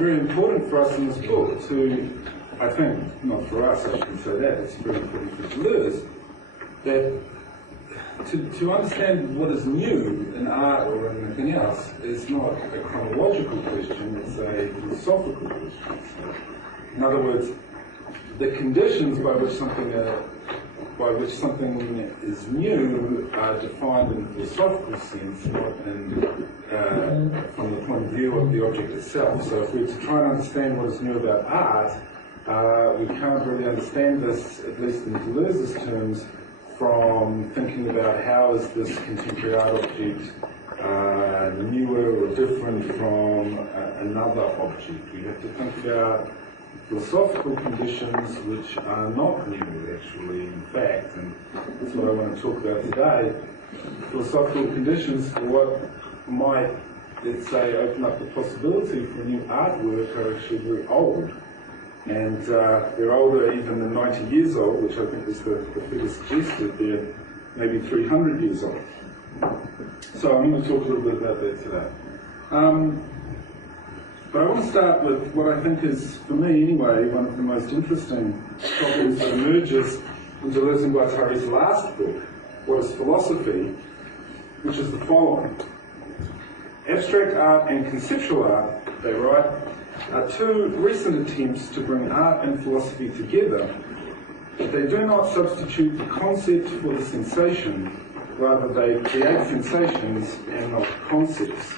very important for us in this book to, I think, not for us, I shouldn't say that, it's very important for Deleuze, that to understand what is new in art or in anything else is not a chronological question, it's a philosophical question. In other words, the conditions by which something is new are defined in a philosophical sense, not from the point of view of the object itself. So if we're to try and understand what is new about art, we can't really understand this, at least in Deleuze's terms, from thinking about how is this contemporary art object newer or different from another object. We have to think about philosophical conditions which are not new, actually, in fact, and that's what I want to talk about today. Philosophical conditions for what might, let's say, open up the possibility for new artwork are actually very old. And they're older even than 90 years old, which I think is the figure suggested. They're maybe 300 years old. So I'm going to talk a little bit about that today. But I want to start with what I think is, for me anyway, one of the most interesting problems that emerges in Deleuze and Guattari's last book, What is Philosophy?, which is the following. Abstract art and conceptual art, they write, are two recent attempts to bring art and philosophy together, but they do not substitute the concept for the sensation, rather they create sensations and not concepts.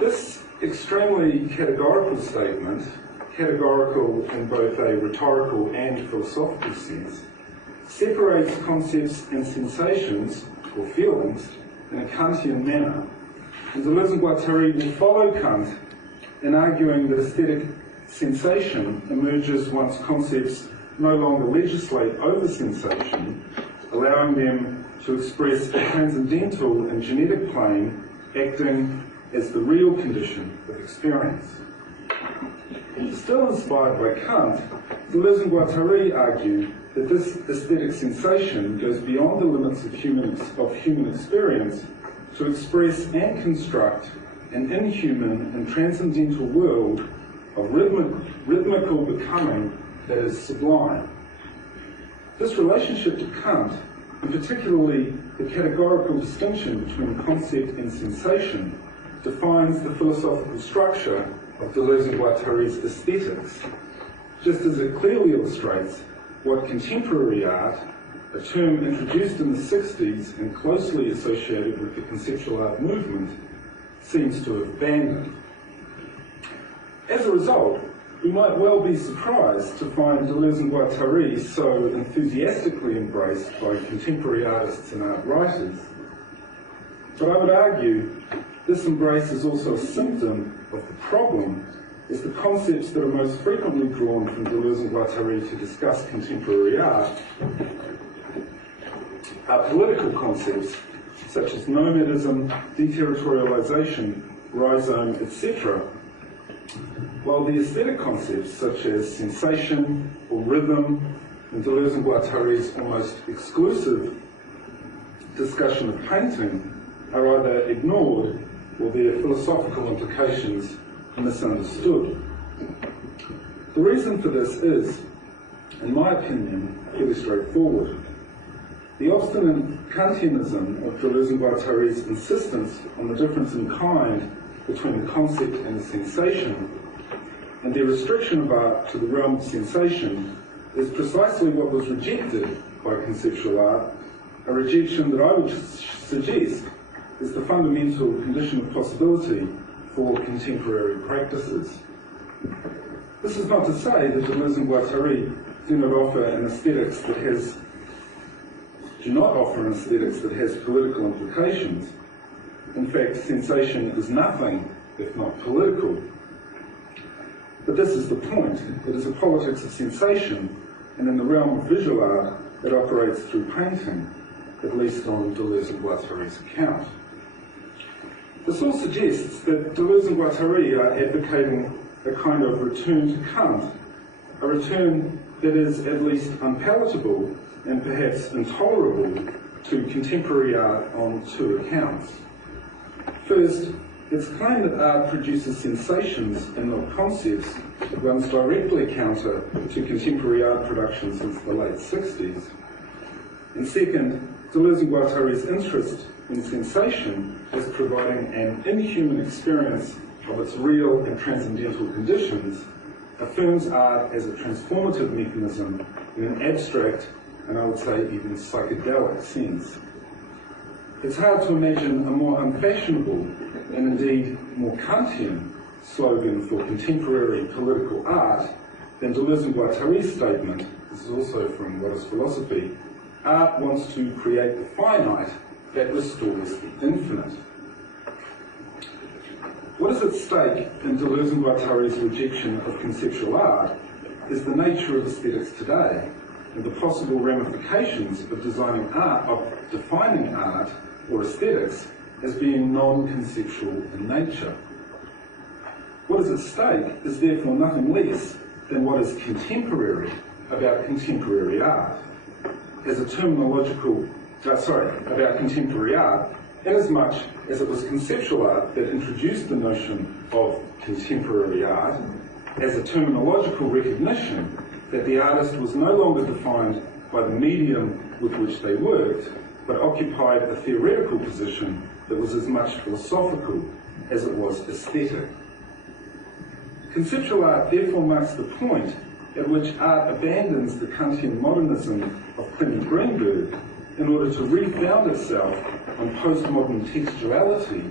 This extremely categorical statement, categorical in both a rhetorical and philosophical sense, separates concepts and sensations, or feelings, in a Kantian manner. And Deleuze and Guattari will follow Kant in arguing that aesthetic sensation emerges once concepts no longer legislate over sensation, allowing them to express a transcendental and genetic plane acting as the real condition of experience. Still inspired by Kant, Deleuze and Guattari argue that this aesthetic sensation goes beyond the limits of human experience to express and construct an inhuman and transcendental world of rhythmical becoming that is sublime. This relationship to Kant, and particularly the categorical distinction between concept and sensation, defines the philosophical structure of Deleuze and Guattari's aesthetics, just as it clearly illustrates what contemporary art, a term introduced in the 60s and closely associated with the conceptual art movement, seems to have abandoned. As a result, we might well be surprised to find Deleuze and Guattari so enthusiastically embraced by contemporary artists and art writers. But I would argue this embrace is also a symptom of the problem, as the concepts that are most frequently drawn from Deleuze and Guattari to discuss contemporary art are political concepts such as nomadism, deterritorialization, rhizome, etc., while the aesthetic concepts such as sensation or rhythm in Deleuze and Guattari's almost exclusive discussion of painting are either ignored or their philosophical implications misunderstood. The reason for this is, in my opinion, fairly straightforward. The obstinate Kantianism of Deleuze and Guattari's insistence on the difference in kind between a concept and a sensation, and their restriction of art to the realm of sensation, is precisely what was rejected by conceptual art, a rejection that I would suggest is the fundamental condition of possibility for contemporary practices. This is not to say that Deleuze and Guattari do not offer an aesthetics that has political implications. In fact, sensation is nothing if not political. But this is the point. It is a politics of sensation, and in the realm of visual art, it operates through painting, at least on Deleuze and Guattari's account. This all suggests that Deleuze and Guattari are advocating a kind of return to Kant, a return that is at least unpalatable and perhaps intolerable to contemporary art on two accounts. First, its claim that art produces sensations and not concepts runs directly counter to contemporary art production since the late 60s. And second, Deleuze and Guattari's interest in sensation as providing an inhuman experience of its real and transcendental conditions affirms art as a transformative mechanism in an abstract and I would say even psychedelic sense. It's hard to imagine a more unfashionable and indeed more Kantian slogan for contemporary political art than Deleuze and Guattari's statement, this is also from What is Philosophy, art wants to create the finite that restores the infinite. What is at stake in Deleuze and Guattari's rejection of conceptual art is the nature of aesthetics today and the possible ramifications of defining art or aesthetics as being non-conceptual in nature. What is at stake is therefore nothing less than what is contemporary about contemporary art, about contemporary art, inasmuch as it was conceptual art that introduced the notion of contemporary art as a terminological recognition that the artist was no longer defined by the medium with which they worked, but occupied a theoretical position that was as much philosophical as it was aesthetic. Conceptual art therefore marks the point at which art abandons the Kantian modernism of Clement Greenberg in order to refound itself on postmodern textuality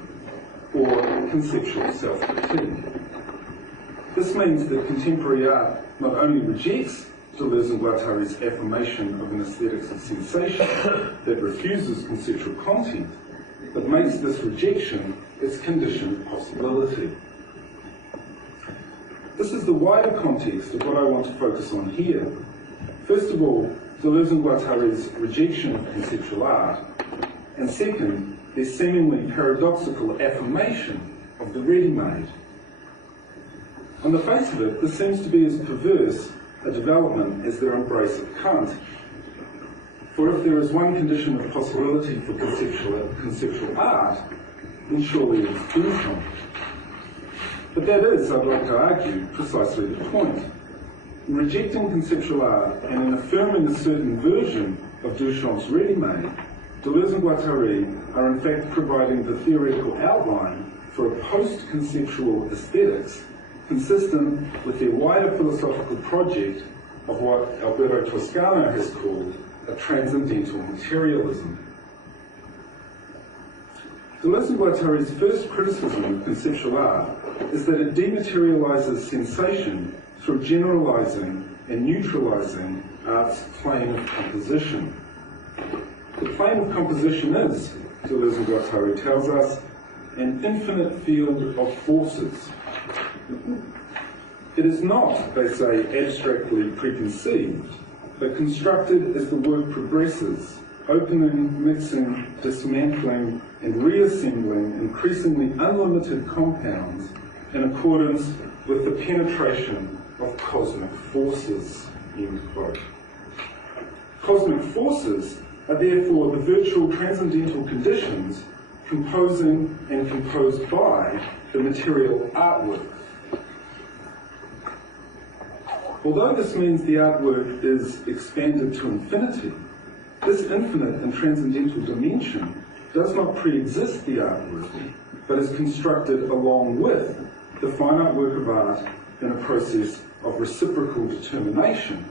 or conceptual self-critique. This means that contemporary art not only rejects Deleuze and Guattari's affirmation of an aesthetics of sensation that refuses conceptual content, but makes this rejection its conditioned possibility. This is the wider context of what I want to focus on here. First of all, Deleuze and Guattari's rejection of conceptual art, and second, their seemingly paradoxical affirmation of the ready-made. On the face of it, this seems to be as perverse a development as their embrace of Kant. For if there is one condition of possibility for conceptual art, then surely it is Duchamp. But that is, I'd like to argue, precisely the point. In rejecting conceptual art and in affirming a certain version of Duchamp's ready-made, Deleuze and Guattari are in fact providing the theoretical outline for a post-conceptual aesthetics consistent with their wider philosophical project of what Alberto Toscano has called a transcendental materialism. Deleuze and Guattari's first criticism of conceptual art is that it dematerializes sensation through generalizing and neutralizing art's plane of composition. The plane of composition is, Deleuze and Guattari tells us, an infinite field of forces. It is not, they say, abstractly preconceived, but constructed as the work progresses, opening, mixing, dismantling, and reassembling increasingly unlimited compounds in accordance with the penetration of cosmic forces, end quote. Cosmic forces are therefore the virtual transcendental conditions composing and composed by the material artwork. Although this means the artwork is expanded to infinity, this infinite and transcendental dimension does not pre-exist the artwork, but is constructed along with the finite work of art in a process of reciprocal determination,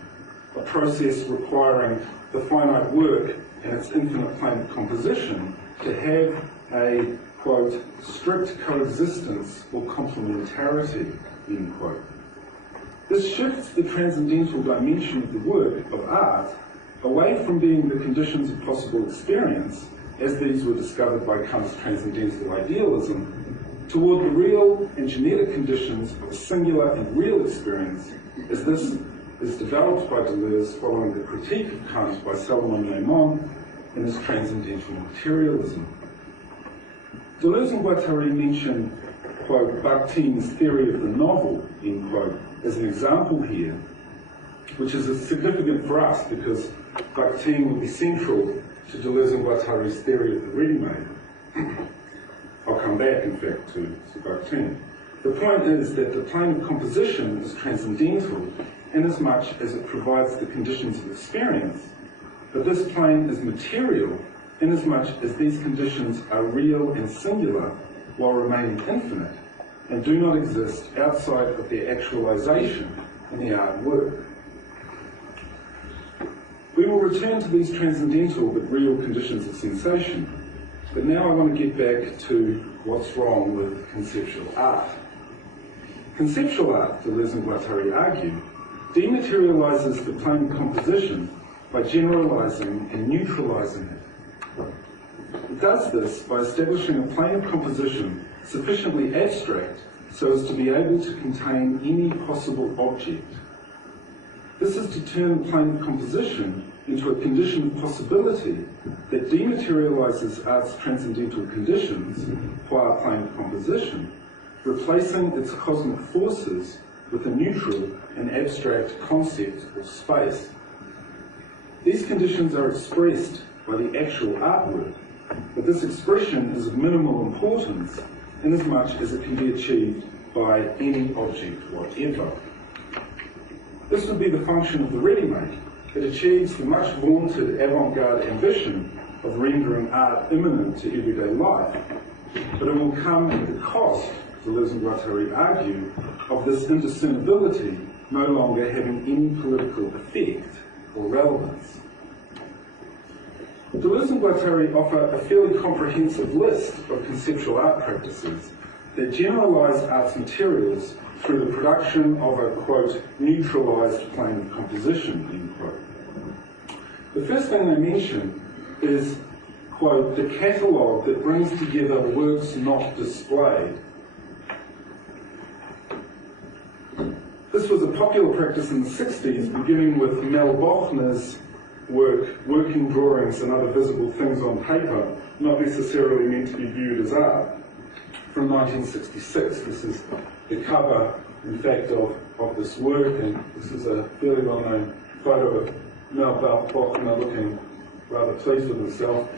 a process requiring the finite work and its infinite plane of composition to have a, quote, strict coexistence or complementarity, end quote. This shifts the transcendental dimension of the work of art away from being the conditions of possible experience, as these were discovered by Kant's transcendental idealism, toward the real and genetic conditions of a singular and real experience, as this is developed by Deleuze following the critique of Kant by Salomon Maimon in his transcendental materialism. Deleuze and Guattari mention, quote, Bakhtín's theory of the novel, end quote, as an example here, which is significant for us because Bakhtin will be central to Deleuze and Guattari's theory of the ready-made. I'll come back, in fact, to book 10. The point is that the plane of composition is transcendental inasmuch as it provides the conditions of experience, but this plane is material inasmuch as these conditions are real and singular while remaining infinite and do not exist outside of their actualization in the art work. We will return to these transcendental but real conditions of sensation, but now I want to get back to what's wrong with conceptual art. Conceptual art, Deleuze and Guattari argue, dematerializes the plane of composition by generalizing and neutralizing it. It does this by establishing a plane of composition sufficiently abstract so as to be able to contain any possible object. This is to turn the plane of composition into a condition of possibility that dematerializes art's transcendental conditions via plane of composition, replacing its cosmic forces with a neutral and abstract concept or space. These conditions are expressed by the actual artwork, but this expression is of minimal importance inasmuch as it can be achieved by any object whatever. This would be the function of the ready-made. It achieves the much vaunted avant-garde ambition of rendering art immanent to everyday life, but it will come at the cost, Deleuze and Guattari argue, of this indiscernibility no longer having any political effect or relevance. Deleuze and Guattari offer a fairly comprehensive list of conceptual art practices that generalize art's materials through the production of a, quote, neutralized plane of composition, end quote. The first thing they mention is, quote, the catalogue that brings together works not displayed. This was a popular practice in the 60s, beginning with Mel Bochner's work, Working Drawings and Other Visible Things on Paper, not necessarily meant to be viewed as art, from 1966. This is the cover, in fact, of this work, and this is a fairly well-known photo of Mel Bochner looking rather pleased with himself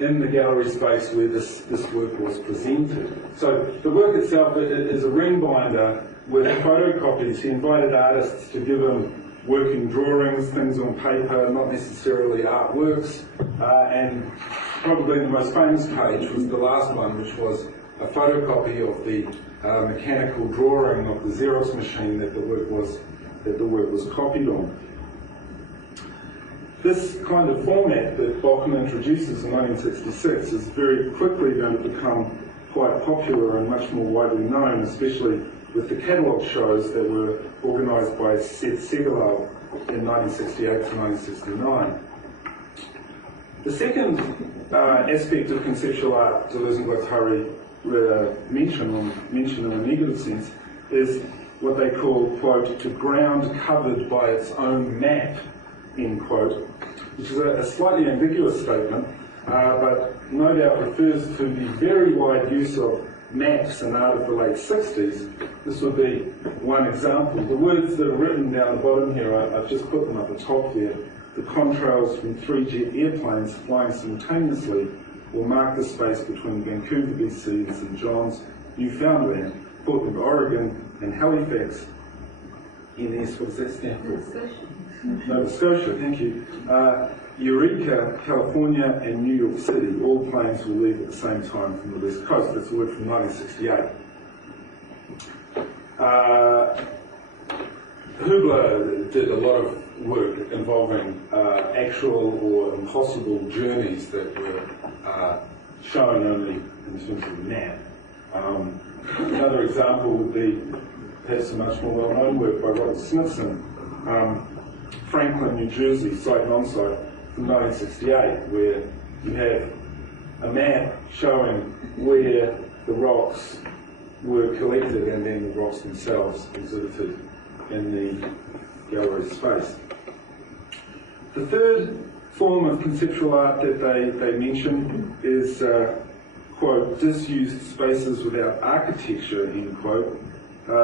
in the gallery space where this work was presented. So the work itself is a ring binder with photocopies. He invited artists to give him working drawings, things on paper, not necessarily artworks, and probably the most famous page was the last one, which was a photocopy of the mechanical drawing of the Xerox machine that the work was copied on. This kind of format that Bochner introduces in 1966 is very quickly going to become quite popular and much more widely known, especially with the catalogue shows that were organised by Seth Segalov in 1968 to 1969. The second aspect of conceptual art Deleuze and Guattari mention in a negative sense is what they call, quote, to ground covered by its own map, end quote, which is a slightly ambiguous statement, but no doubt refers to the very wide use of maps in art of the late 60s. This would be one example. The words that are written down the bottom here, I've just put them at the top there. The contrails from 3 jet airplanes flying simultaneously will mark the space between Vancouver, BC and St. John's, Newfoundland, Portland, Oregon and Halifax, NS, what does that stand for? Nova Scotia, thank you. Eureka, California and New York City. All planes will leave at the same time from the West Coast. That's a word from 1968. Hubler did a lot of work involving actual or impossible journeys that were shown only in terms of the map. Another example would be perhaps a much more well-known work by Robert Smithson, Franklin, New Jersey, Sight and On-Site, from 1968, where you have a map showing where the rocks were collected and then the rocks themselves exhibited in the gallery space. The third form of conceptual art that they mention is, quote, disused spaces without architecture, end quote.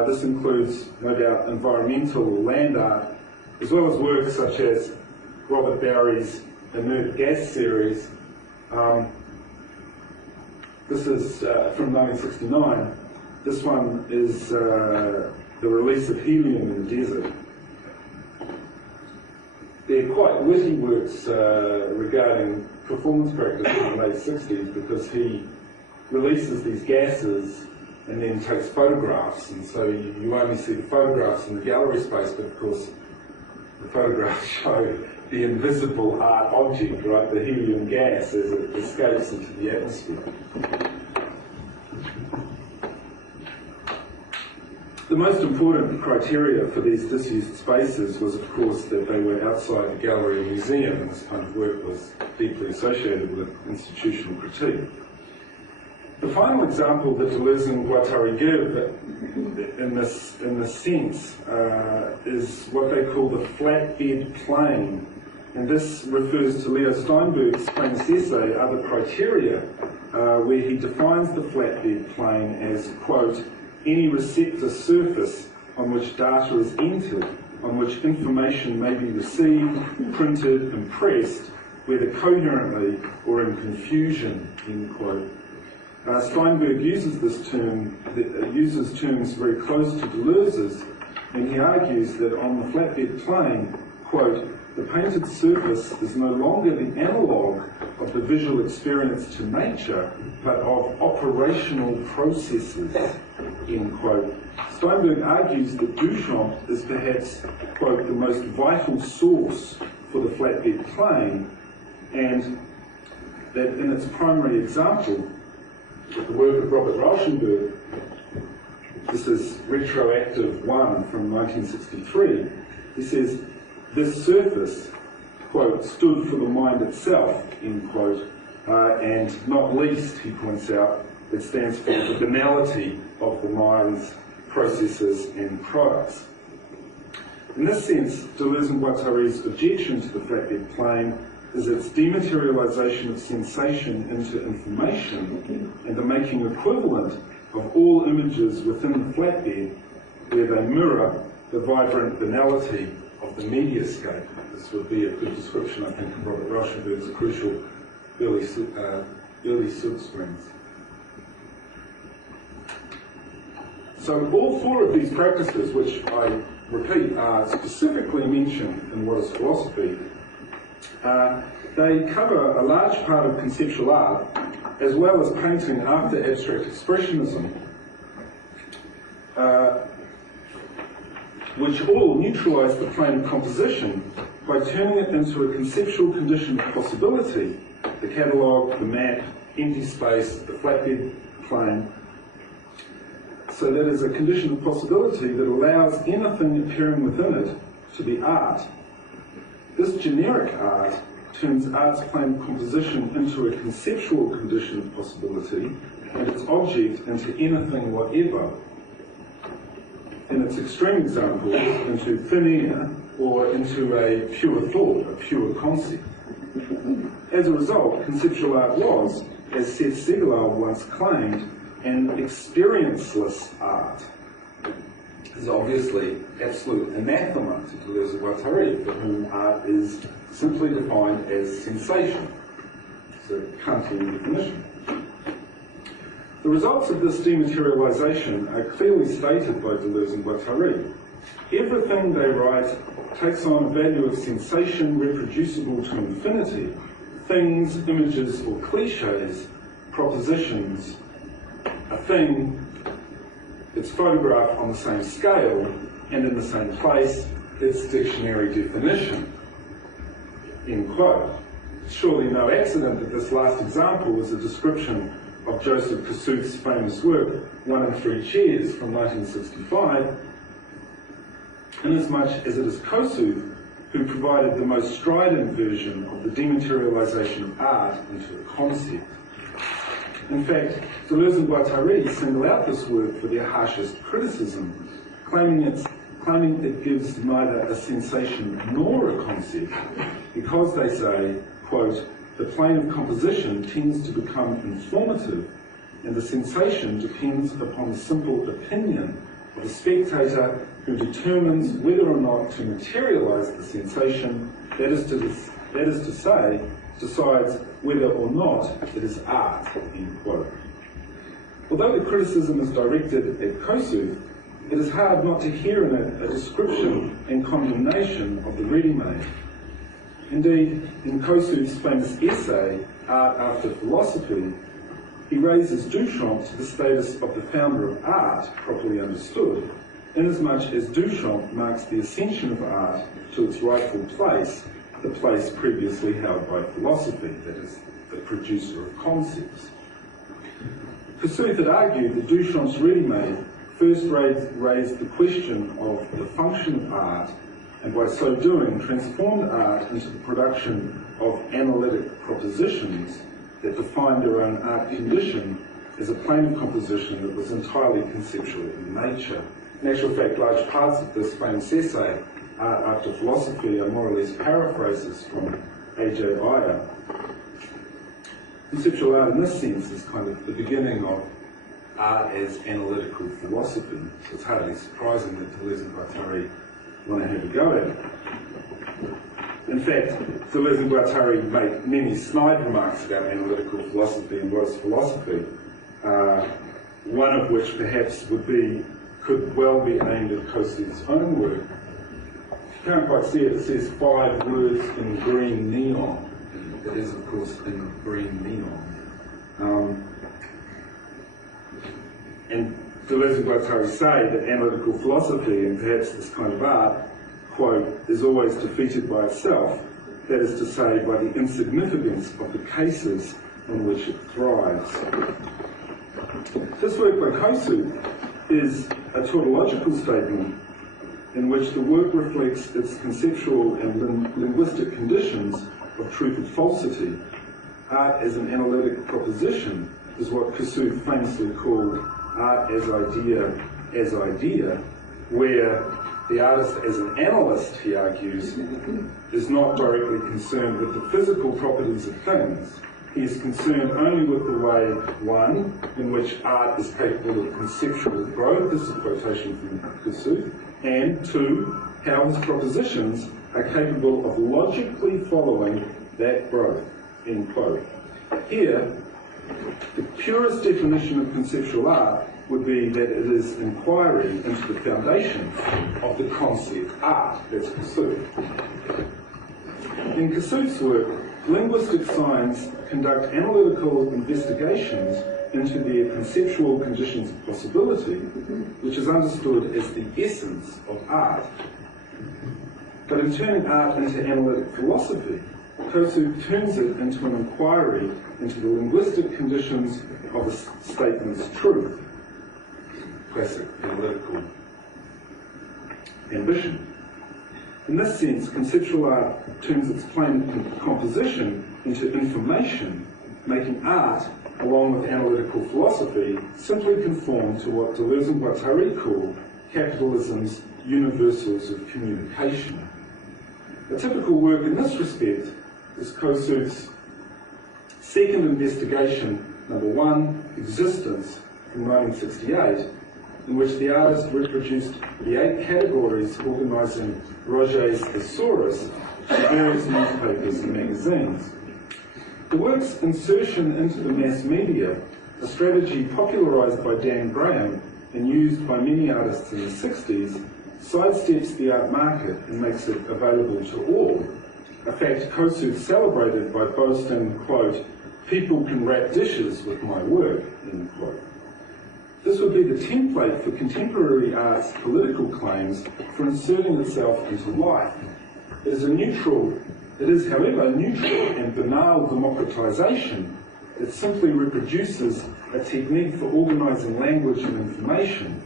This includes, no doubt, environmental or land art, as well as works such as Robert Barry's Inert Gas series, This is from 1969. This one is the release of helium in the desert. They're quite witty works regarding performance practice in the late 60s, because he releases these gases and then takes photographs, and so you only see the photographs in the gallery space, but of course the photographs show the invisible art object, right, the helium gas as it escapes into the atmosphere. The most important criteria for these disused spaces was, of course, that they were outside the gallery or museum, and this kind of work was deeply associated with institutional critique. The final example that Deleuze and Guattari give in this sense is what they call the flatbed plane. And this refers to Leo Steinberg's famous essay, Other Criteria, where he defines the flatbed plane as, quote, any receptor surface on which data is entered, on which information may be received, printed, impressed, whether coherently or in confusion, end quote. Steinberg uses this term, uses terms very close to Deleuze's, and he argues that on the flatbed plane, quote, the painted surface is no longer the analogue of the visual experience to nature, but of operational processes, end quote. Steinberg argues that Duchamp is perhaps, quote, the most vital source for the flatbed plane, and that in its primary example, the work of Robert Rauschenberg, this is retroactive 1 from 1963, he says, this surface, quote, stood for the mind itself, end quote, and not least, he points out, it stands for the banality of the mind's processes and products. In this sense, Deleuze and Guattari's objection to the flatbed plane is its dematerialization of sensation into information and the making equivalent of all images within the flatbed where they mirror the vibrant banality of the mediascape. This would be a good description, I think, of Robert Rauschenberg's crucial early silk screens. So all four of these practices, which I repeat are specifically mentioned in What is Philosophy, they cover a large part of conceptual art, as well as painting after abstract expressionism, which all neutralize the plane of composition by turning it into a conceptual condition of possibility, the catalogue, the map, empty space, the flatbed plane. So that is a condition of possibility that allows anything appearing within it to be art. This generic art turns art's plane of composition into a conceptual condition of possibility and its object into anything whatever. In its extreme example, into thin air or into a pure thought, a pure concept. As a result, conceptual art was, as Seth Segalal once claimed, an experienceless art. This is obviously absolute anathema to Deleuze and Guattari, for whom art is simply defined as sensation. It's a Kantian definition. The results of this dematerialization are clearly stated by Deleuze and Guattari. Everything they write takes on a value of sensation reproducible to infinity. Things, images, or cliches, propositions, a thing, its photograph on the same scale and in the same place, its dictionary definition. End quote. Surely no accident that this last example is a description of Joseph Kosuth's famous work, 1 and 3 Chairs from 1965, inasmuch as it is Kosuth who provided the most strident version of the dematerialization of art into a concept. In fact, Deleuze and Guattari single out this work for their harshest criticism, claiming it gives neither a sensation nor a concept, because they say, quote, the plane of composition tends to become informative, and the sensation depends upon the simple opinion of a spectator who determines whether or not to materialize the sensation, that is to say, decides whether or not it is art, end quote. Although the criticism is directed at Kossuth, it is hard not to hear in it a description and condemnation of the ready-made. Indeed, in Kossuth's famous essay, Art After Philosophy, he raises Duchamp to the status of the founder of art, properly understood, inasmuch as Duchamp marks the ascension of art to its rightful place, the place previously held by philosophy, that is, the producer of concepts. Kossuth had argued that Duchamp's ready-made first raised the question of the function of art, and by so doing transformed art into the production of analytic propositions that defined their own art condition as a plane of composition that was entirely conceptual in nature. In actual fact, large parts of this famous essay, Art After Philosophy, are more or less paraphrases from A.J. Ayer. Conceptual art in this sense is kind of the beginning of art as analytical philosophy, so it's hardly surprising that Deleuze and Guattari want to have a go at it. In fact, Deleuze and Guattari make many snide remarks about analytical philosophy and what is philosophy, one of which perhaps could well be aimed at Kossuth's own work. If you can't quite see it, it says 5 words in green neon. It is, of course, in green neon. And Deleuze and Guattari say that analytical philosophy, and perhaps this kind of art, quote, is always defeated by itself, that is to say, by the insignificance of the cases in which it thrives. This work by Kossuth is a tautological statement in which the work reflects its conceptual and linguistic conditions of truth and falsity. Art as an analytic proposition is what Kossuth famously called art as idea, where the artist as an analyst, he argues, is not directly concerned with the physical properties of things. He is concerned only with the way, one, in which art is capable of conceptual growth, this is a quotation from Kossuth, and two, how his propositions are capable of logically following that growth, end quote. Here, the purest definition of conceptual art would be that it is inquiry into the foundation of the concept art. That's Kossuth. In Kossuth's work, linguistic science conduct analytical investigations into their conceptual conditions of possibility, which is understood as the essence of art. But in turning art into analytic philosophy, Kossuth turns it into an inquiry into the linguistic conditions of a statement's truth. Classic analytical ambition. In this sense, conceptual art turns its plane of composition into information, making art, along with analytical philosophy, simply conform to what Deleuze and Guattari call capitalism's universals of communication. A typical work in this respect is Kossuth's second investigation, number 1, Existence, from 1968, in which the artist reproduced the 8 categories organising Roget's thesaurus to various newspapers and magazines. The work's insertion into the mass media, a strategy popularised by Dan Graham and used by many artists in the 60s, sidesteps the art market and makes it available to all. A fact Kossuth celebrated by boasting, quote, "People can wrap dishes with my work," end quote. This would be the template for contemporary art's political claims for inserting itself into life. It is, however, a neutral and banal democratisation that simply reproduces a technique for organising language and information,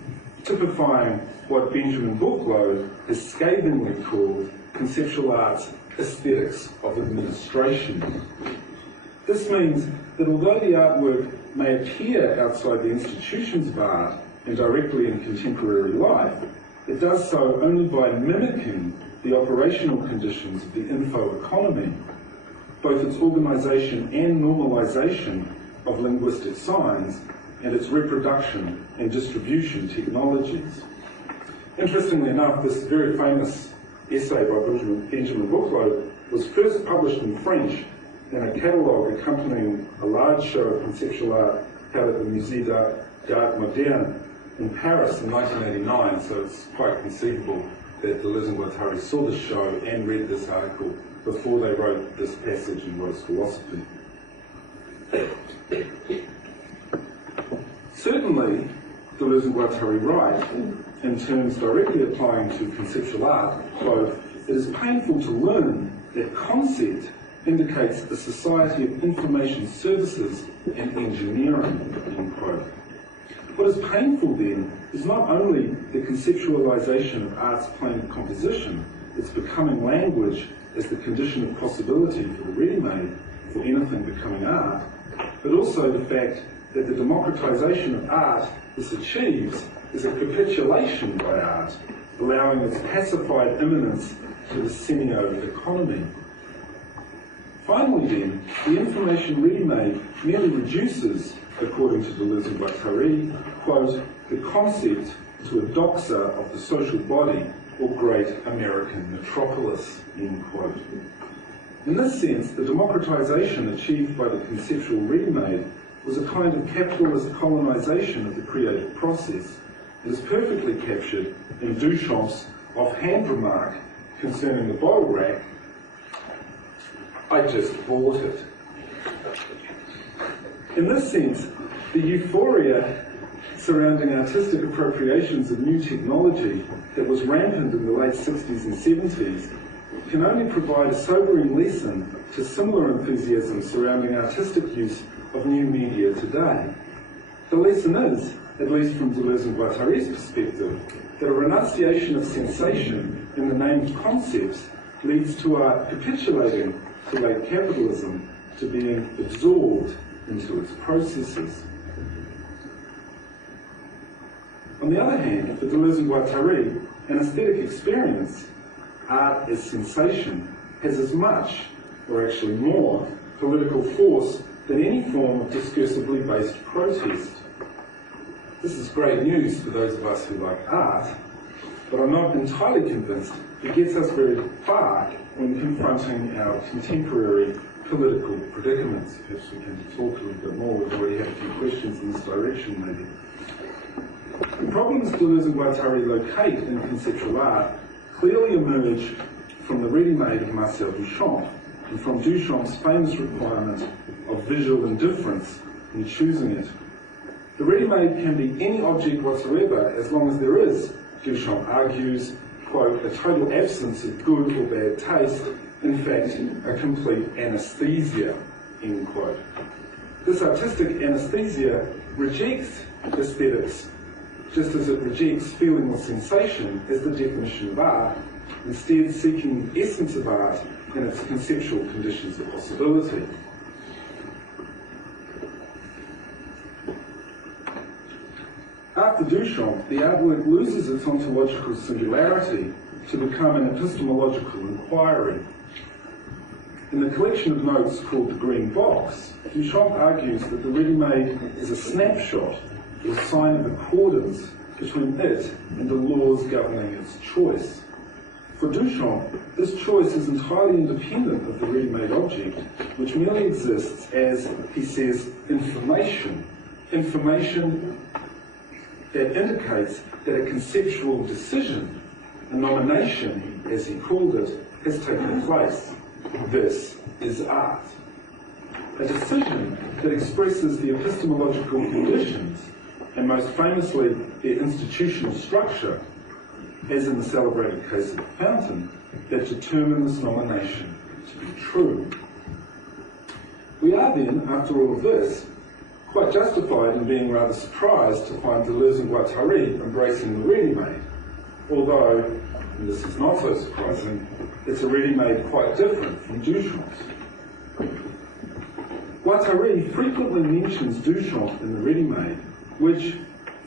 typifying what Benjamin Booklow has scathingly called conceptual art's aesthetics of administration. This means that although the artwork may appear outside the institutions of art and directly in contemporary life, it does so only by mimicking the operational conditions of the info economy, both its organisation and normalisation of linguistic signs and its reproduction and distribution technologies. Interestingly enough, this very famous essay by Benjamin Booklow was first published in French in a catalogue accompanying a large show of conceptual art held at the Musée d'Art Moderne in Paris in 1989, so it's quite conceivable that Deleuze and Guattari saw the show and read this article before they wrote this passage in Rose Philosophy. Certainly, Deleuze and Guattari write, in terms directly applying to conceptual art, quote, "It is painful to learn that concept indicates a society of information services and engineering," end quote. What is painful then is not only the conceptualization of art's plane of composition, its becoming language as the condition of possibility for the ready-made, for anything becoming art, but also the fact that the democratization of art this achieves is a capitulation by art, allowing its pacified immanence to the semio economy. Finally then, the information ready-made merely reduces, according to Deleuze and Guattari, quote, "the concept to a doxa of the social body or great American metropolis," end quote. In this sense, the democratization achieved by the conceptual ready-made was a kind of capitalist colonization of the creative process. It is perfectly captured in Duchamp's offhand remark concerning the bottle rack, "I just bought it." In this sense, the euphoria surrounding artistic appropriations of new technology that was rampant in the late 60s and 70s can only provide a sobering lesson to similar enthusiasm surrounding artistic use of new media today. The lesson is, at least from Deleuze and Guattari's perspective, that a renunciation of sensation in the name of concepts leads to art capitulating to late capitalism, to being absorbed into its processes. On the other hand, for Deleuze and Guattari, an aesthetic experience, art as sensation, has as much, or actually more, political force than any form of discursively based protest. This is great news for those of us who like art, but I'm not entirely convinced it gets us very far when confronting our contemporary political predicaments. Perhaps we can talk a little bit more. We've already had a few questions in this direction, maybe. The problems Deleuze and Guattari locate in conceptual art clearly emerge from the ready-made of Marcel Duchamp and from Duchamp's famous requirement of visual indifference in choosing it. The ready-made can be any object whatsoever as long as there is, Duchamp argues, quote, "a total absence of good or bad taste, in fact, a complete anesthesia," end quote. This artistic anesthesia rejects aesthetics, just as it rejects feeling or sensation as the definition of art, instead seeking the essence of art in its conceptual conditions of possibility. After Duchamp, the artwork loses its ontological singularity to become an epistemological inquiry. In the collection of notes called The Green Box, Duchamp argues that the ready-made is a snapshot or sign of accordance between it and the laws governing its choice. For Duchamp, this choice is entirely independent of the ready-made object, which merely exists as, he says, information. Information that indicates that a conceptual decision, a nomination, as he called it, has taken place. This is art. A decision that expresses the epistemological conditions, and most famously their institutional structure, as in the celebrated case of the fountain, that determine this nomination to be true. We are then, after all of this, quite justified in being rather surprised to find Deleuze and Guattari embracing the ready-made, although, and this is not so surprising, it's a ready-made quite different from Duchamp's. Guattari frequently mentions Duchamp in the ready-made, which,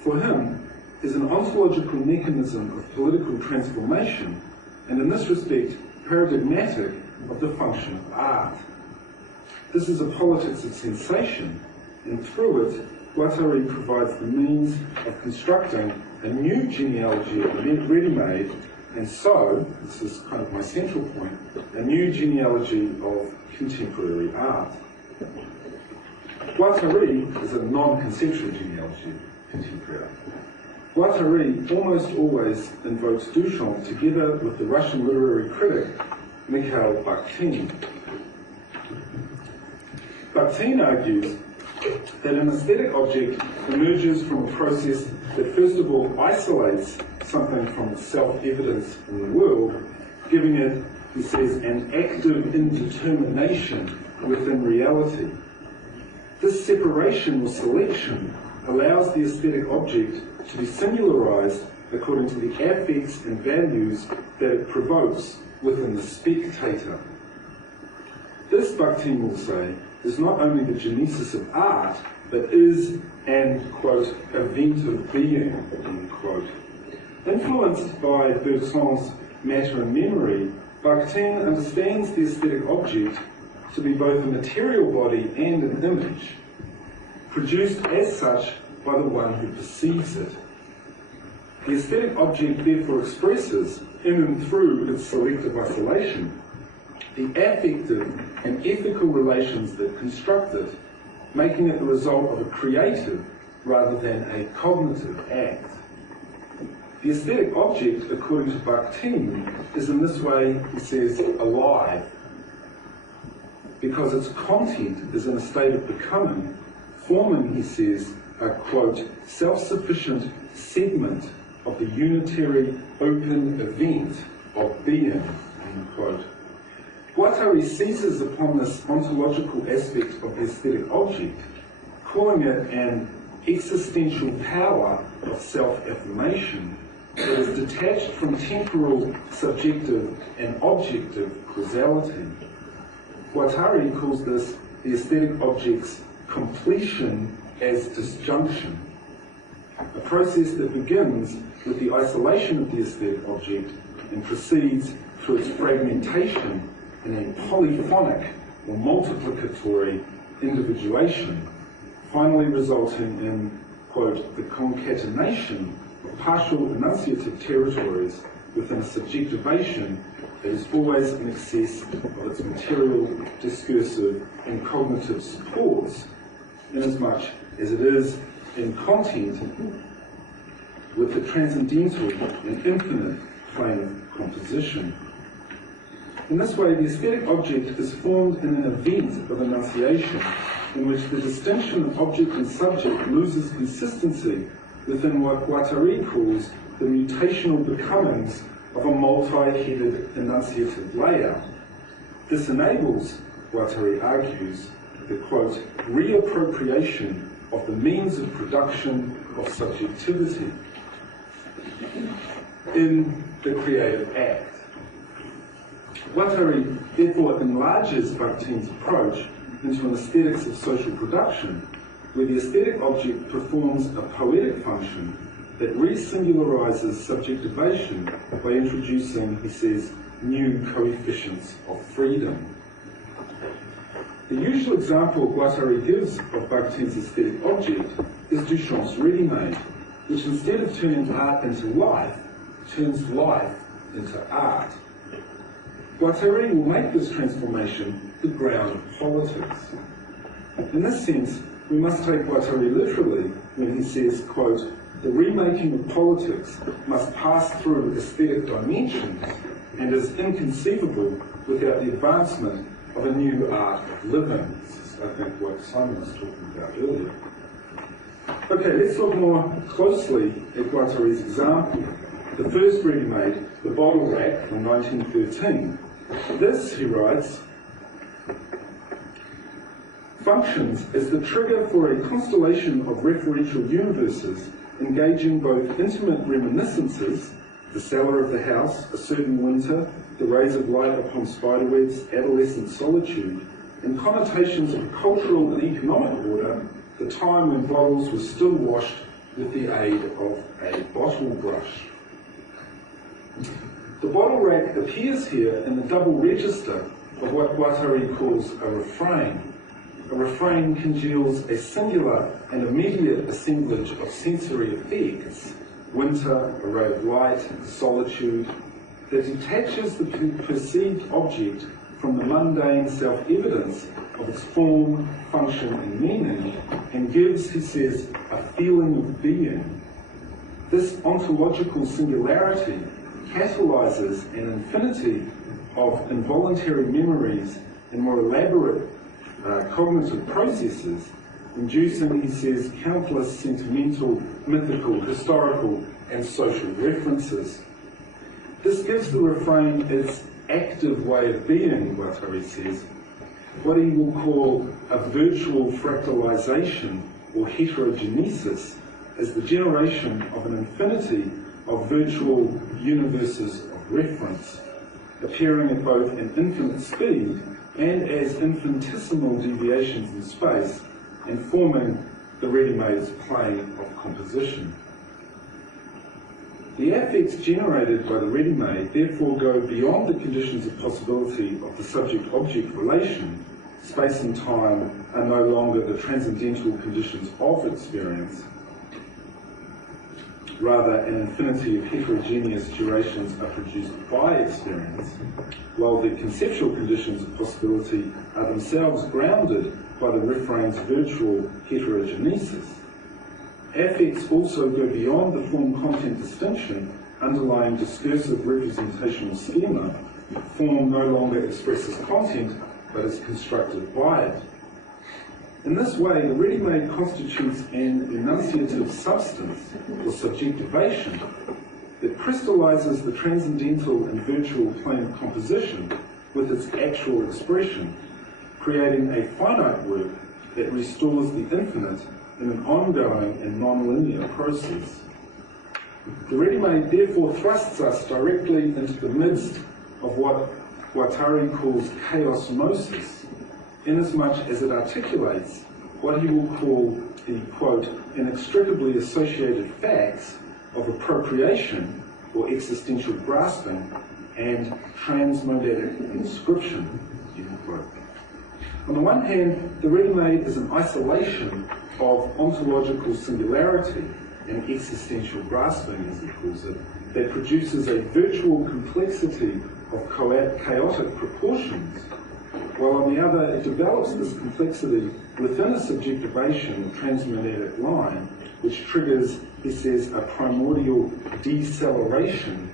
for him, is an ontological mechanism of political transformation, and in this respect, paradigmatic of the function of art. This is a politics of sensation, and through it, Guattari provides the means of constructing a new genealogy of the ready-made, and so, this is kind of my central point, a new genealogy of contemporary art. Guattari is a non-conceptual genealogy contemporary. Guattari almost always invokes Duchamp together with the Russian literary critic Mikhail Bakhtin. Bakhtin argues that an aesthetic object emerges from a process that first of all isolates something from its self-evidence in the world, giving it, he says, an active indetermination within reality. This separation or selection allows the aesthetic object to be singularized according to the affects and values that it provokes within the spectator. This, Bakhtin will say, is not only the genesis of art, but is an, quote, event of being, end quote. Influenced by Bergson's matter and memory, Bakhtin understands the aesthetic object to be both a material body and an image, produced as such by the one who perceives it. The aesthetic object therefore expresses, in and through its selective isolation, the affective and ethical relations that construct it, making it the result of a creative rather than a cognitive act. The aesthetic object, according to Bakhtin, is in this way, he says, alive, because its content is in a state of becoming, forming, he says, a, quote, self-sufficient segment of the unitary open event of being, end quote. Guattari seizes upon this ontological aspect of the aesthetic object, calling it an existential power of self-affirmation that is detached from temporal, subjective, and objective causality. Guattari calls this the aesthetic object's completion as disjunction, a process that begins with the isolation of the aesthetic object and proceeds through its fragmentation in a polyphonic or multiplicatory individuation, finally resulting in, quote, the concatenation of partial enunciative territories within a subjectivation that is always in excess of its material, discursive, and cognitive supports, inasmuch as it is in content with the transcendental and infinite plane of composition. In this way, the aesthetic object is formed in an event of enunciation in which the distinction of object and subject loses consistency within what Guattari calls the mutational becomings of a multi-headed enunciative layout. This enables, Guattari argues, the, quote, reappropriation of the means of production of subjectivity in the creative act. Guattari therefore enlarges Bakhtin's approach into an aesthetics of social production, where the aesthetic object performs a poetic function that re-singularizes subjectivation by introducing, he says, new coefficients of freedom. The usual example Guattari gives of Bakhtin's aesthetic object is Duchamp's ready-made, which instead of turning art into life, turns life into art. Guattari will make this transformation the ground of politics. In this sense, we must take Guattari literally when he says, quote, the remaking of politics must pass through aesthetic dimensions and is inconceivable without the advancement of a new art of living. This is, I think, what Simon was talking about earlier. Okay, let's look more closely at Guattari's example. The first ready-made, the bottle rack from 1913. This, he writes, functions as the trigger for a constellation of referential universes engaging both intimate reminiscences, the cellar of the house, a certain winter, the rays of light upon spiderwebs, adolescent solitude, and connotations of cultural and economic order, the time when bottles were still washed with the aid of a bottle brush. The bottle rack appears here in the double register of what Guattari calls a refrain. A refrain congeals a singular and immediate assemblage of sensory effects, winter, a ray of light, solitude, that detaches the perceived object from the mundane self-evidence of its form, function, and meaning, and gives, he says, a feeling of being. This ontological singularity catalyzes an infinity of involuntary memories and more elaborate cognitive processes, inducing, he says, countless sentimental, mythical, historical, and social references. This gives the refrain its active way of being, Guattari says, what he will call a virtual fractalization or heterogenesis as the generation of an infinity of virtual universes of reference, appearing at both an infinite speed and as infinitesimal deviations in space, and forming the ready-made's plane of composition. The affects generated by the ready-made therefore go beyond the conditions of possibility of the subject-object relation. Space and time are no longer the transcendental conditions of experience. Rather, an infinity of heterogeneous durations are produced by experience, while the conceptual conditions of possibility are themselves grounded by the refrain's virtual heterogenesis. Affects also go beyond the form-content distinction underlying discursive representational schema. Form no longer expresses content, but is constructed by it. In this way, the ready-made constitutes an enunciative substance, or subjectivation, that crystallizes the transcendental and virtual plane of composition with its actual expression, creating a finite work that restores the infinite in an ongoing and non-linear process. The ready-made therefore thrusts us directly into the midst of what Guattari calls chaosmosis, inasmuch as it articulates what he will call the, quote, inextricably associated facts of appropriation or existential grasping and transmodalic inscription, end quote. On the one hand, the ready-made is an isolation of ontological singularity and existential grasping, as he calls it, that produces a virtual complexity of chaotic proportions, while on the other it develops this complexity within a subjectivation of transmodalic line, which triggers, he says, a primordial deceleration,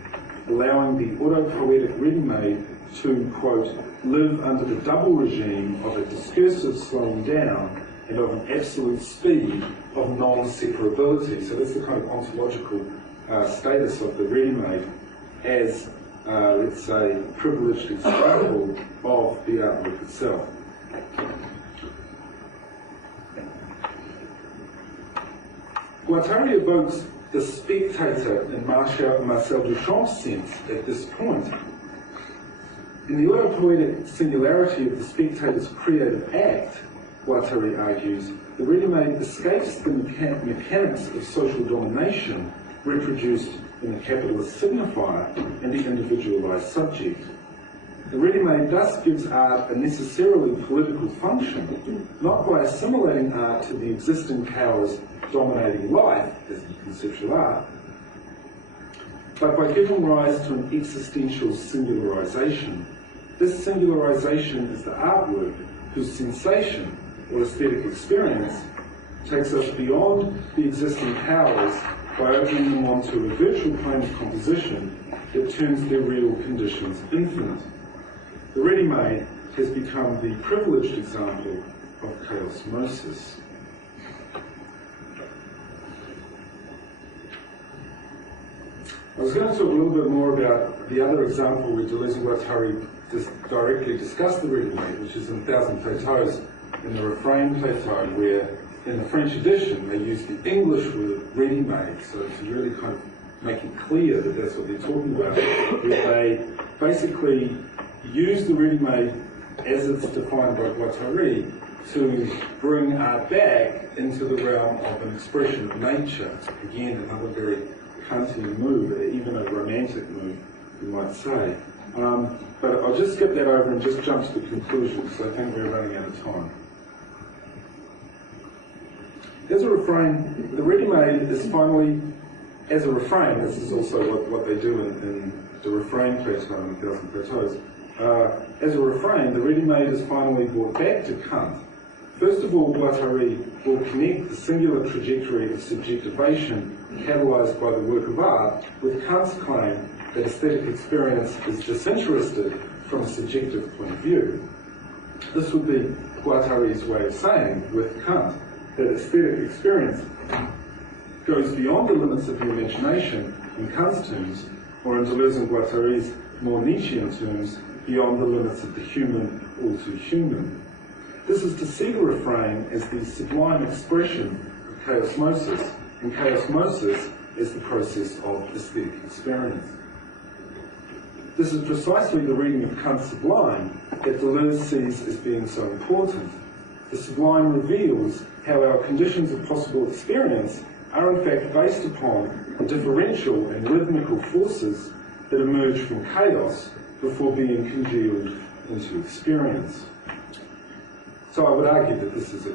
allowing the autopoetic ready-made to, quote, live under the double regime of a discursive slowing down and of an absolute speed of non-separability. So that's the kind of ontological status of the ready-made as, let's say, privileged example of the artwork itself. Guattari evokes the spectator in Marcel Duchamp's sense at this point. In the autopoetic singularity of the spectator's creative act, Guattari argues, the ready-made escapes the mechanics of social domination reproduced in the capitalist signifier and the individualized subject. The ready-made thus gives art a necessarily political function, not by assimilating art to the existing powers dominating life, as in conceptual art, but by giving rise to an existential singularization. This singularization is the artwork whose sensation or aesthetic experience takes us beyond the existing powers by opening them onto a virtual plane of composition that turns their real conditions infinite. The ready-made has become the privileged example of chaosmosis. I was going to talk a little bit more about the other example where Deleuze and Guattari directly discuss the ready-made, which is in Thousand Plateaus, in the refrain plateau, where in the French edition they use the English word ready-made, so to really kind of make it clear that that's what they're talking about, where they basically use the ready-made as it's defined by Guattari to bring art back into the realm of an expression of nature. Again, another very Kantian move, even a romantic move, you might say. But I'll just skip that over and just jump to the conclusion, because I think we're running out of time. As a refrain, the ready-made is finally, as a refrain, this is also what they do in the refrain plateau in Thousand Plateaus, as a refrain, the ready-made is finally brought back to Kant. First of all, Guattari will connect the singular trajectory of subjectivation catalysed by the work of art with Kant's claim that aesthetic experience is disinterested from a subjective point of view. This would be Guattari's way of saying, with Kant, that aesthetic experience goes beyond the limits of the imagination in Kant's terms, or in Deleuze and Guattari's more Nietzschean terms, beyond the limits of the human, all too human. This is to see the refrain as the sublime expression of chaosmosis, and chaosmosis is the process of aesthetic experience. This is precisely the reading of Kant's sublime that Deleuze sees as being so important. The sublime reveals how our conditions of possible experience are in fact based upon differential and rhythmical forces that emerge from chaos before being congealed into experience. So I would argue that this is the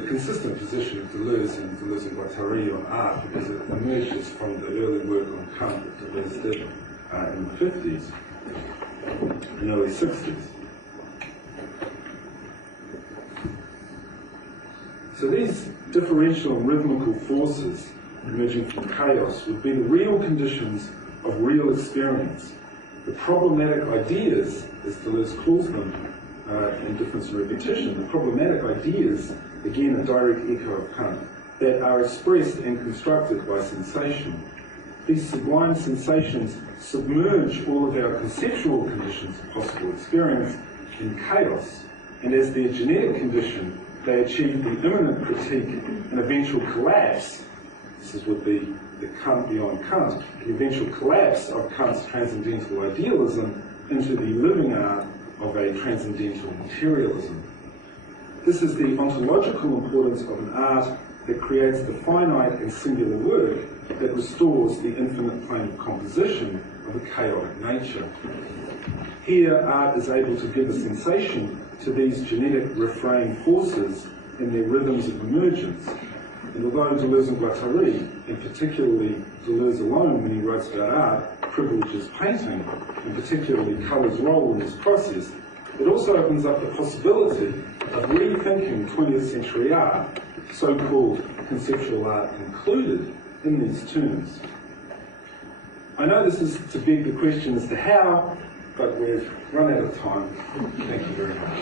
consistent position of Deleuze and Guattari on art, because it emerges from the early work on Kant that Deleuze did in the 50s and early 60s. So these differential and rhythmical forces emerging from chaos would be the real conditions of real experience. The problematic ideas, as Deleuze calls them, in Difference and Repetition, the problematic ideas, again a direct echo of Kant, that are expressed and constructed by sensation. These sublime sensations submerge all of our conceptual conditions of possible experience in chaos, and as their genetic condition, they achieve the imminent critique and eventual collapse. This would be the Kant beyond Kant, the eventual collapse of Kant's transcendental idealism into the living art of a transcendental materialism. This is the ontological importance of an art that creates the finite and singular work that restores the infinite plane of composition of a chaotic nature. Here, art is able to give a sensation to these genetic refrain forces in their rhythms of emergence. And although Deleuze and Guattari, and particularly Deleuze alone when he writes about art, privileges painting, and particularly colour's role in this process, it also opens up the possibility of rethinking 20th century art, so-called conceptual art included, in these terms. I know this is to beg the question as to how, but we've run out of time. Thank you very much.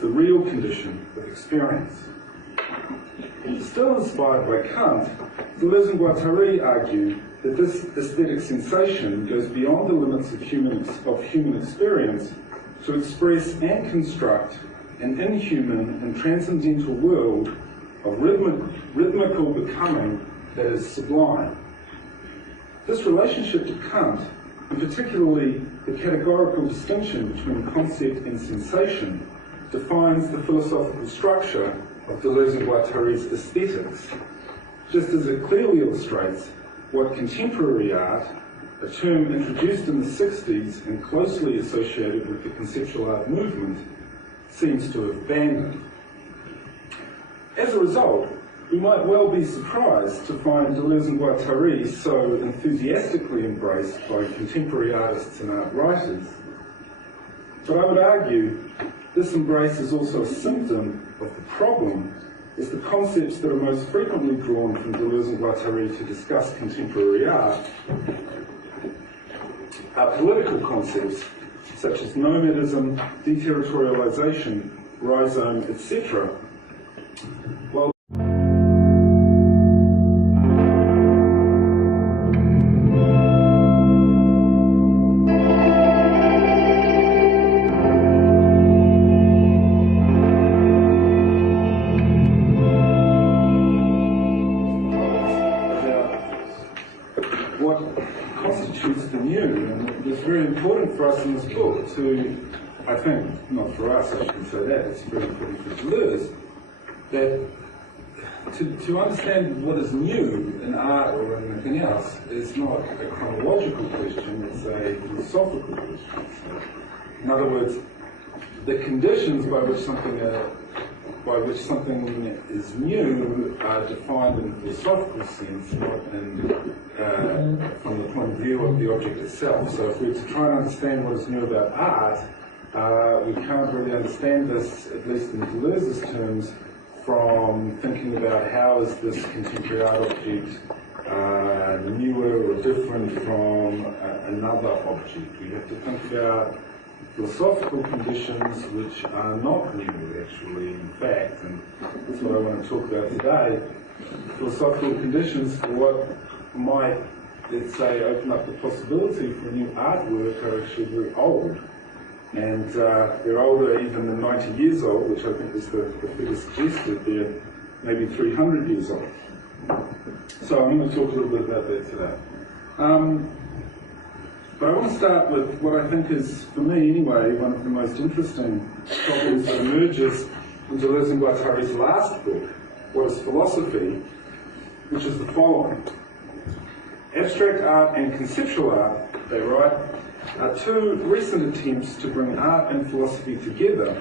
The real condition of experience. Still inspired by Kant, Deleuze and Guattari argue that this aesthetic sensation goes beyond the limits of human experience to express and construct an inhuman and transcendental world of rhythmical becoming that is sublime. This relationship to Kant, and particularly the categorical distinction between concept and sensation, defines the philosophical structure of Deleuze and Guattari's aesthetics, just as it clearly illustrates what contemporary art, a term introduced in the 60s and closely associated with the conceptual art movement, seems to have abandoned. As a result, we might well be surprised to find Deleuze and Guattari so enthusiastically embraced by contemporary artists and art writers. But I would argue this embrace is also a symptom of the problem, as the concepts that are most frequently drawn from Deleuze and Guattari to discuss contemporary art are political concepts such as nomadism, deterritorialization, rhizome, etc. While important for us in this book to, I think, not for us, I shouldn't say that, it's very important for Deleuze, that to understand what is new in art or in anything else is not a chronological question, it's a philosophical question. So, in other words, the conditions by which something is new are defined in a philosophical sense, not from the point of view of the object itself. So if we were to try and understand what is new about art, we can't really understand this, at least in Deleuze's terms, from thinking about how is this contemporary art object newer or different from another object. We have to think about philosophical conditions which are not new, actually, in fact, and that's what I want to talk about today. Philosophical conditions for what might, let's say, open up the possibility for a new artwork are actually very old. And they're older even than 90 years old, which I think is the figure suggested. They're maybe 300 years old. So I'm going to talk a little bit about that today. But I want to start with what I think is, for me anyway, one of the most interesting problems that emerges in Deleuze and Guattari's last book, What is Philosophy?, which is the following. Abstract art and conceptual art, they write, are two recent attempts to bring art and philosophy together,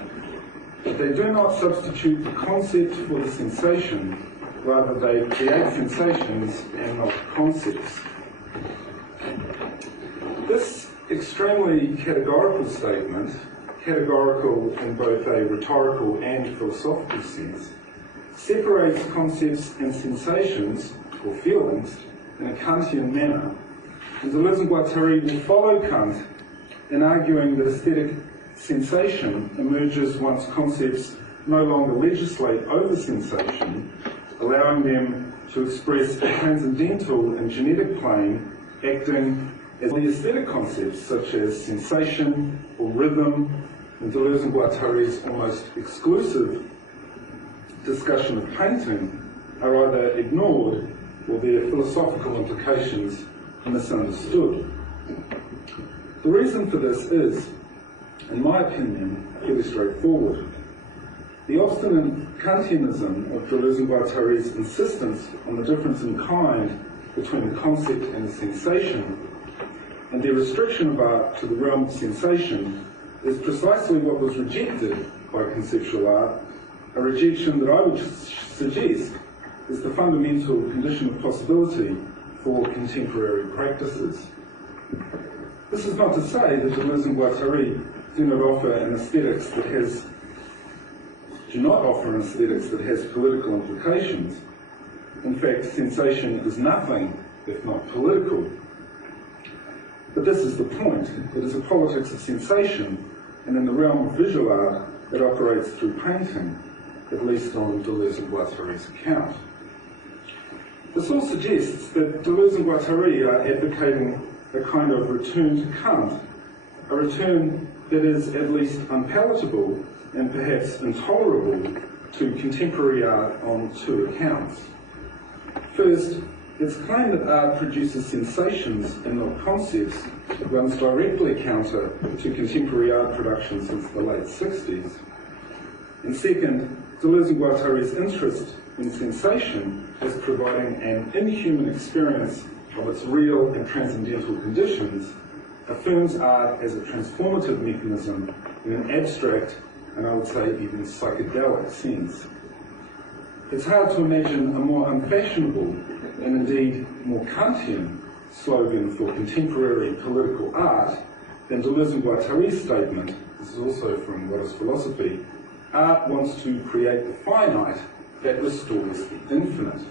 but they do not substitute the concept for the sensation, rather they create sensations and not concepts. This extremely categorical statement, categorical in both a rhetorical and philosophical sense, separates concepts and sensations, or feelings, in a Kantian manner. And Deleuze and Guattari will follow Kant in arguing that aesthetic sensation emerges once concepts no longer legislate over sensation, allowing them to express a transcendental and genetic plane acting as the aesthetic concepts such as sensation or rhythm, in Deleuze and Guattari's almost exclusive discussion of painting, are either ignored or their philosophical implications misunderstood. The reason for this is, in my opinion, fairly straightforward. The obstinate Kantianism of Deleuze and Guattari's insistence on the difference in kind between the concept and the sensation, and their restriction of art to the realm of sensation, is precisely what was rejected by conceptual art, a rejection that I would suggest is the fundamental condition of possibility for contemporary practices. This is not to say that Deleuze and Guattari do not offer an aesthetics that has political implications. In fact, sensation is nothing if not political. But this is the point. It is a politics of sensation, and in the realm of visual art, it operates through painting, at least on Deleuze and Guattari's account. This all suggests that Deleuze and Guattari are advocating a kind of return to Kant, a return that is at least unpalatable and perhaps intolerable to contemporary art on two accounts. First, its claim that art produces sensations and not concepts runs directly counter to contemporary art production since the late 60s. And second, Deleuze and Guattari's interest in sensation as providing an inhuman experience of its real and transcendental conditions affirms art as a transformative mechanism in an abstract and I would say even psychedelic sense. It's hard to imagine a more unfashionable and indeed more Kantian slogan for contemporary political art than Deleuze and Guattari's statement, this is also from What is Philosophy, art wants to create the finite that restores the infinite.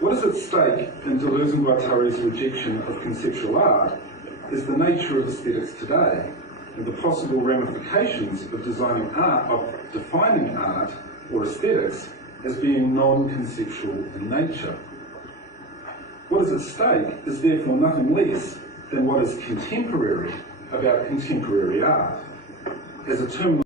What is at stake in Deleuze and Guattari's rejection of conceptual art is the nature of aesthetics today and the possible ramifications of defining art or aesthetics as being non-conceptual in nature. What is at stake is therefore nothing less than what is contemporary about contemporary art. As a term